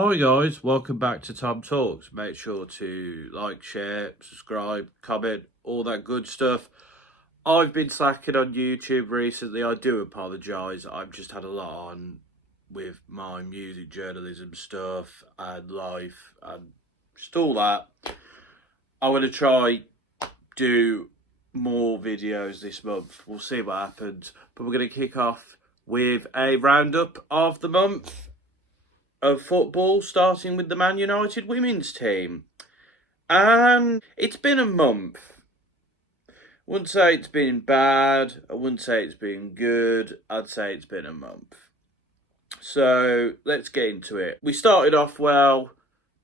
Hi guys, welcome back to Tom Talks. Make sure to like, share, subscribe, comment, all that good stuff. I've been slacking on YouTube recently. I do apologise. I've just had a lot on with my music journalism stuff and life and just all that. I'm going to try do more videos this month. We'll see what happens. But we're going to kick off with a roundup of the month of football, starting with the Man United women's team. And it's been a month. I wouldn't say it's been bad. I wouldn't say it's been good. I'd say it's been a month. So let's get into it. We started off well,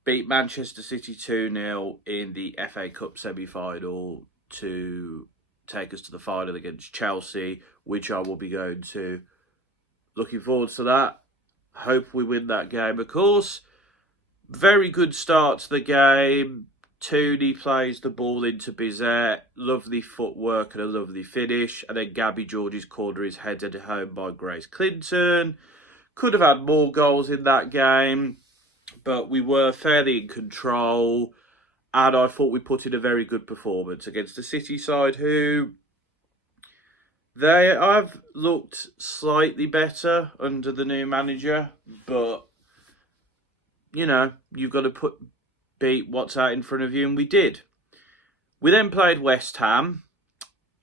beat Manchester City 2-0 in the FA Cup semi-final to take us to the final against Chelsea, which I will be going to. Looking forward to that. Hope we win that game, of course. Very good start to the game. Tooney plays the ball into Bizet. Lovely footwork and a lovely finish. And then Gabby George's corner is headed home by Grace Clinton. Could have had more goals in that game, but we were fairly in control. And I thought we put in a very good performance against the City side, who they have looked slightly better under the new manager, but you know, you've got to beat what's out in front of you, and we did. We then played West Ham,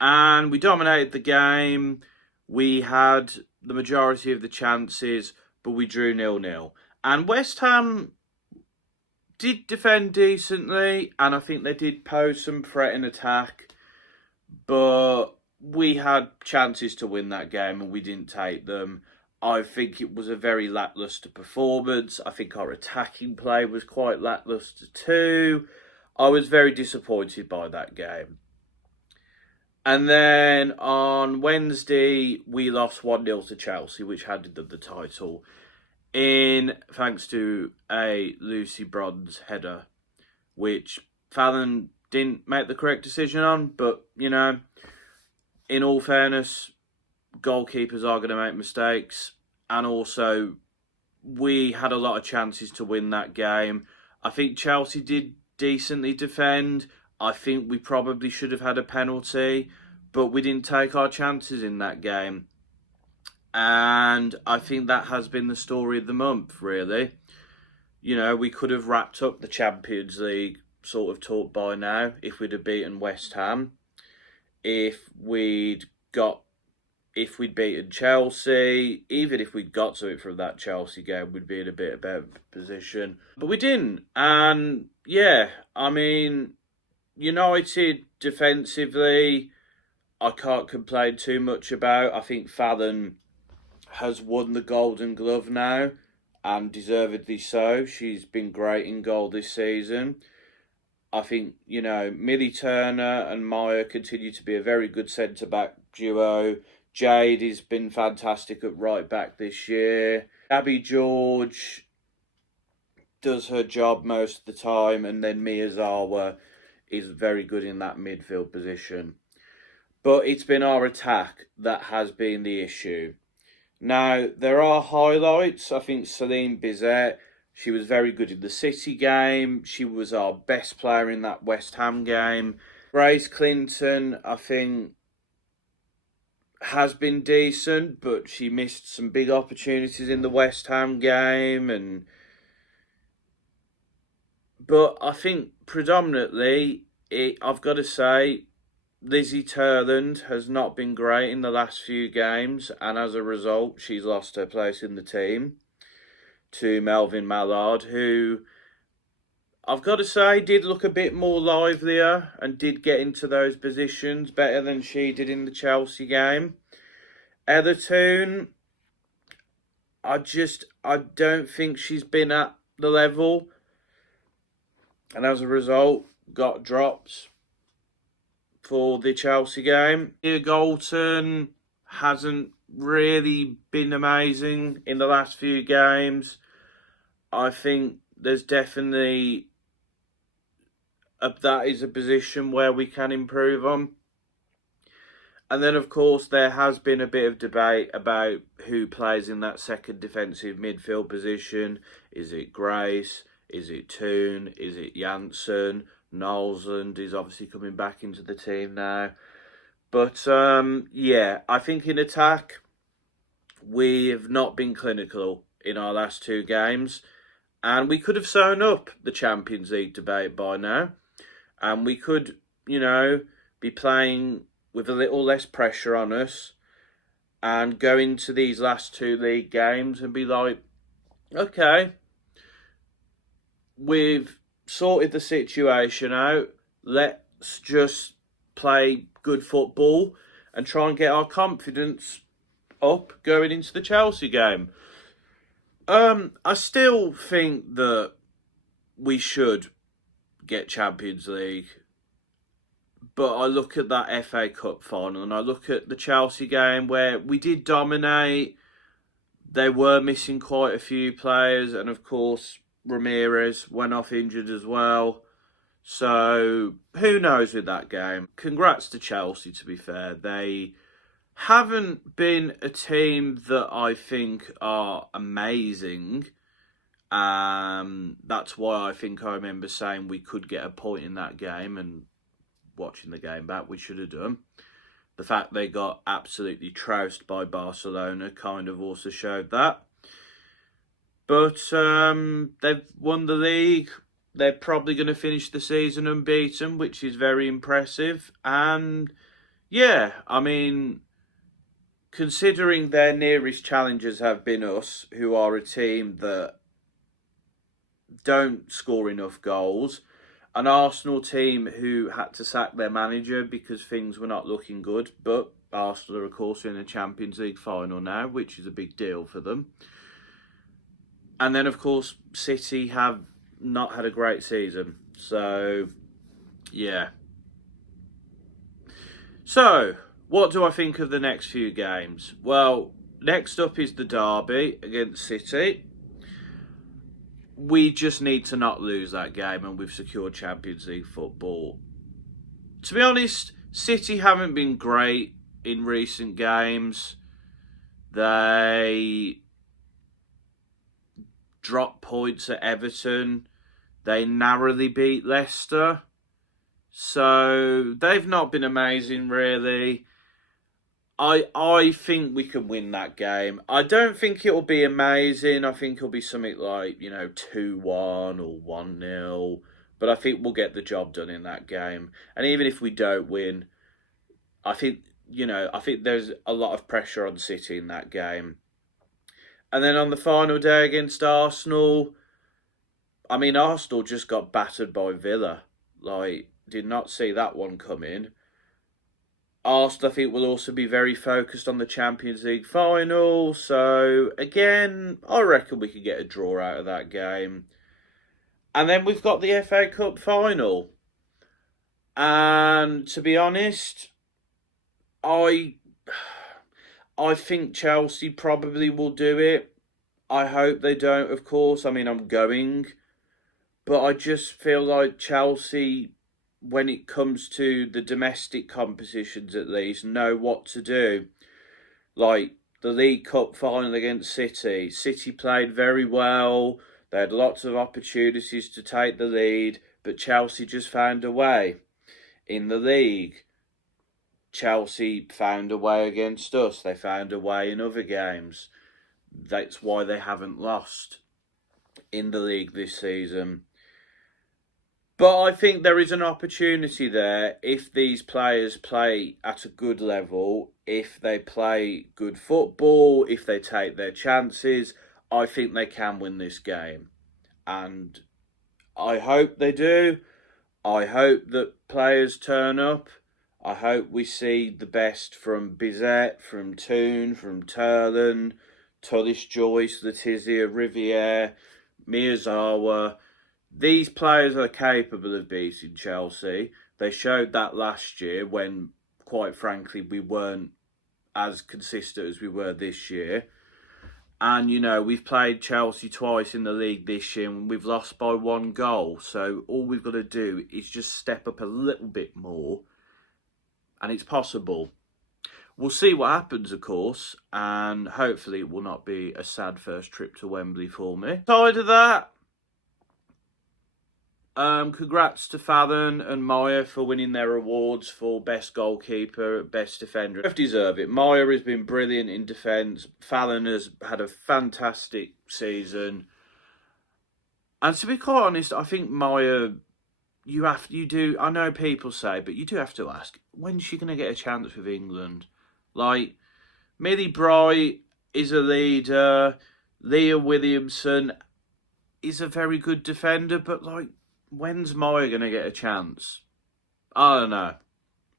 and we dominated the game. We had the majority of the chances, but we drew 0-0. And West Ham did defend decently, and I think they did pose some threat in attack, but we had chances to win that game, and we didn't take them. I think it was a very lacklustre performance. I think our attacking play was quite lacklustre too. I was very disappointed by that game. And then on Wednesday, we lost 1-0 to Chelsea, which handed them the title, thanks to a Lucy Bronze header, which Fallon didn't make the correct decision on. But, you know, in all fairness, goalkeepers are going to make mistakes, and also we had a lot of chances to win that game. I think Chelsea did decently defend. I think we probably should have had a penalty, but we didn't take our chances in that game. And I think that has been the story of the month, really. You know, we could have wrapped up the Champions League sort of talk by now if we'd have beaten West Ham. If we'd beaten Chelsea, even if we'd got something from that Chelsea game, we'd be in a bit of better position. But we didn't. And yeah, I mean, United defensively, I can't complain too much about. I think Fallon has won the Golden Glove now, and deservedly so. She's been great in goal this season. I think, you know, Millie Turner and Maya continue to be a very good centre-back duo. Jade has been fantastic at right back this year. Gabby George does her job most of the time, and then Miyazawa is very good in that midfield position. But it's been our attack that has been the issue. Now, there are highlights. I think Celine Bizet, she was very good in the City game. She was our best player in that West Ham game. Grace Clinton, I think, has been decent, but she missed some big opportunities in the West Ham game. But I think predominantly, I've got to say, Lizzie Turland has not been great in the last few games, and as a result, she's lost her place in the team to Melvin Mallard, who, I've got to say, did look a bit more livelier and did get into those positions better than she did in the Chelsea game. Toon, I don't think she's been at the level, and as a result, got dropped for the Chelsea game. Leah Golton hasn't really been amazing in the last few games. I think there's definitely that is a position where we can improve on. And then, of course, there has been a bit of debate about who plays in that second defensive midfield position. Is it Grace? Is it Toon? Is it Janssen? Nolsund is obviously coming back into the team now. But, yeah, I think in attack, we have not been clinical in our last two games. And we could have sewn up the Champions League debate by now. And we could, be playing with a little less pressure on us and go into these last two league games and be like, okay, we've sorted the situation out. Let's just play good football and try and get our confidence up going into the Chelsea game. I still think that we should get Champions League. But I look at that FA Cup final and I look at the Chelsea game where we did dominate. They were missing quite a few players. And of course, Ramirez went off injured as well. So who knows with that game. Congrats to Chelsea, to be fair. They haven't been a team that I think are amazing. That's why I think I remember saying we could get a point in that game, and watching the game back, we should have done. The fact they got absolutely trounced by Barcelona kind of also showed that. But they've won the league. They're probably going to finish the season unbeaten, which is very impressive. And yeah, I mean, considering their nearest challengers have been us, who are a team that don't score enough goals, an Arsenal team who had to sack their manager because things were not looking good. But Arsenal are, of course, in the Champions League final now, which is a big deal for them. And then, of course, City have not had a great season. So, yeah. So, what do I think of the next few games? Well, next up is the derby against City. We just need to not lose that game and we've secured Champions League football. To be honest, City haven't been great in recent games. They dropped points at Everton. They narrowly beat Leicester. So they've not been amazing, really. I think we can win that game. I don't think it'll be amazing. I think it'll be something like, 2-1 or 1-0. But I think we'll get the job done in that game. And even if we don't win, I think there's a lot of pressure on City in that game. And then on the final day against Arsenal, I mean, Arsenal just got battered by Villa. Did not see that one coming. Arsenal, I think, will also be very focused on the Champions League final. So, again, I reckon we could get a draw out of that game. And then we've got the FA Cup final. And to be honest, I think Chelsea probably will do it. I hope they don't, of course. I mean, I'm going. But I just feel like Chelsea, when it comes to the domestic competitions at least, know what to do. Like the League Cup final against City. City played very well. They had lots of opportunities to take the lead, but Chelsea just found a way. In the league, Chelsea found a way against us. They found a way in other games. That's why they haven't lost in the league this season. But I think there is an opportunity there if these players play at a good level, if they play good football, if they take their chances. I think they can win this game. And I hope they do. I hope that players turn up. I hope we see the best from Bizet, from Toon, from Turlan, Tullis Joyce, Letizia, Riviere, Miyazawa. These players are capable of beating Chelsea. They showed that last year when, quite frankly, we weren't as consistent as we were this year. And, we've played Chelsea twice in the league this year and we've lost by 1 goal. So all we've got to do is just step up a little bit more. And it's possible. we'll see what happens, of course, and hopefully it will not be a sad first trip to Wembley for me. Aside of that, congrats to Fallon and Maya for winning their awards for best goalkeeper, best defender. Both deserve it. Maya has been brilliant in defence. Fallon has had a fantastic season. And to be quite honest, I think Maya, I know people say, but you do have to ask, when's she going to get a chance with England? Like, Millie Bright is a leader. Leah Williamson is a very good defender, but like, when's Maya going to get a chance? I don't know.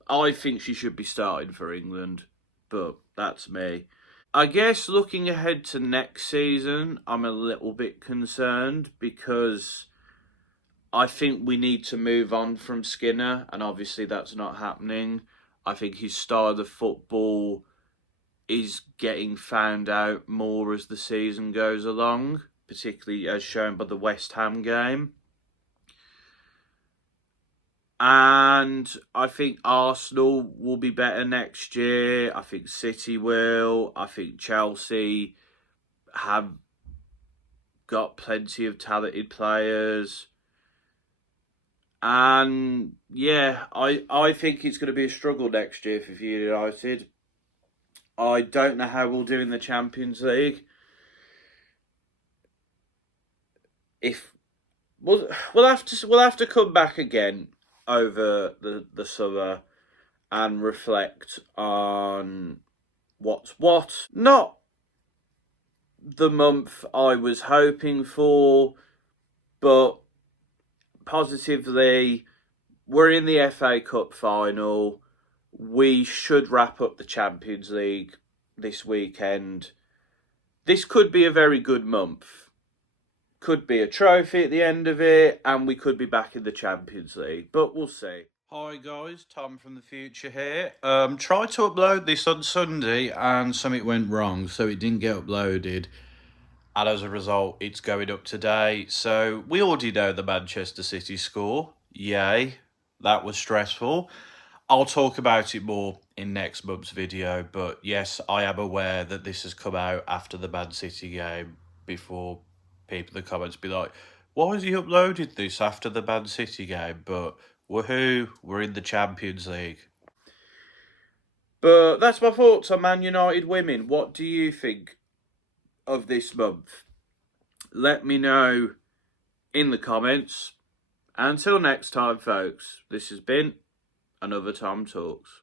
I think she should be starting for England, but that's me. I guess looking ahead to next season, I'm a little bit concerned because I think we need to move on from Skinner, and obviously that's not happening. I think his style of football is getting found out more as the season goes along, particularly as shown by the West Ham game. And I think Arsenal will be better next year. I think City will. I think Chelsea have got plenty of talented players. And yeah, I think it's going to be a struggle next year for United. I don't know how we'll do in the Champions League. If we'll have to come back again over the summer and reflect on what's what. Not the month I was hoping for, but positively, we're in the FA Cup final. We should wrap up the Champions League this weekend. This could be a very good month. Could be a trophy at the end of it, and we could be back in the Champions League, but we'll see. Hi guys, Tom from the future here. Tried to upload this on Sunday and something went wrong, so it didn't get uploaded. And as a result, it's going up today. So we already know the Manchester City score. Yay, that was stressful. I'll talk about it more in next month's video. But yes, I am aware that this has come out after the Man City game, before people in the comments be like, why has he uploaded this after the Man City game? But woohoo, we're in the Champions League. But that's my thoughts on Man United women. What do you think of this month? Let me know in the comments. Until next time, folks, this has been another Tom Talks.